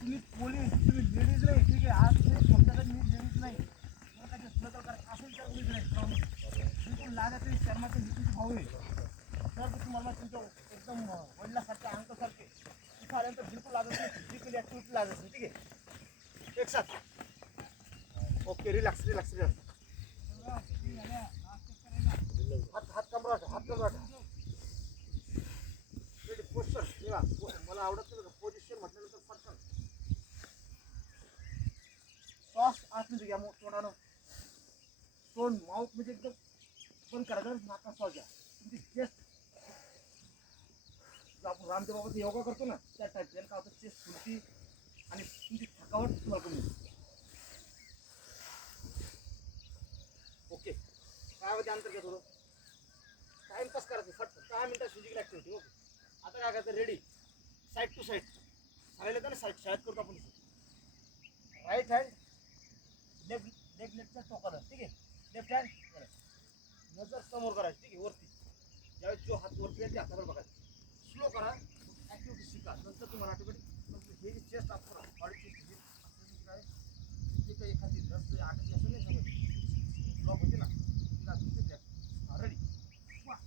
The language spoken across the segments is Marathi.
तुम्ही पोलीस तुम्ही लेडीज नाही ठीक आहे? आज तुम्ही मी लेडीज नाही. मला काय स्ट्रगल करायचं असेल तर पोलीस नाही प्रॉब्लेम बिलकुल लागा तरी शर्माचे मी तुमचे भाऊ आहे. तर तुम्हाला तुमच्या एकदम वडिलासारखे अंकसारखे तिथं आल्यानंतर बिलकुल लागत नाही. फिजिकली ॲक्टिव्हिटी लागत नाही ठीक आहे? एक साथ. ओके रिलॅक्स रिलॅक्स रिलॅक्स हात हात कमरा हात कमरा रेडी पोस्टर मला आवडत नाही पोझिशन म्हटल्यानंतर पटकन घ्या मग तोंडानं तोंड माउथ म्हणजे एकदम बंद करा नाका सॉस घ्या. तुमची चेस्ट आपण रामदेव बाबाचा योगा करतो ना त्या टाईप त्याला काय होतं चेस्ट फुलती आणि तुमची थकावट तुम्हाला कमी ओके काय होते अंतर घ्या थोडं. टाइमपास करायचं फट दहा मिनटात फिजिकल ॲक्टिव्हिटी ओके आता काय करायचं रेडी साईड टू साईड शाळेला तर ना साईड शाळेत करतो आपण राईट हँड लेफ्टच्या टोकाला ठीक आहे? लेफ्ट हँड नजर समोर करायची ठीक आहे? वरती. ज्यावेळेस जो हात वरती आहे त्या हातावर बघायचं स्लो करा. ॲक्टिव्हिटी शिका. नंतर तुम्हाला आठवडी हे जे चेस्ट आपण बॉडीची जे काय? जे काही एखादी रस जरी असं नाही सांगत ब्लॉक होते ना? तिला तुमचे हां ready one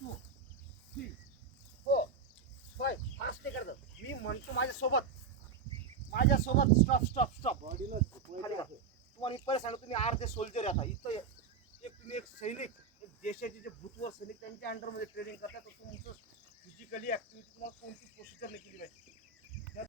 two three four five fast नाही करायचं मी म्हणतो माझ्यासोबत. माझ्यासोबत. स्टॉप स्टॉप स्टॉप इथपर्यंत तुम्ही अर्धे सोल्जर आता. इथं एक तुम्ही एक सैनिक एक देशाचे जे भूतवर सैनिक त्यांच्या अंडरमध्ये ट्रेनिंग करता तर तुमचं फिजिकली ॲक्टिव्हिटी तुम्हाला कोणती प्रोसिजर नाही केली पाहिजे?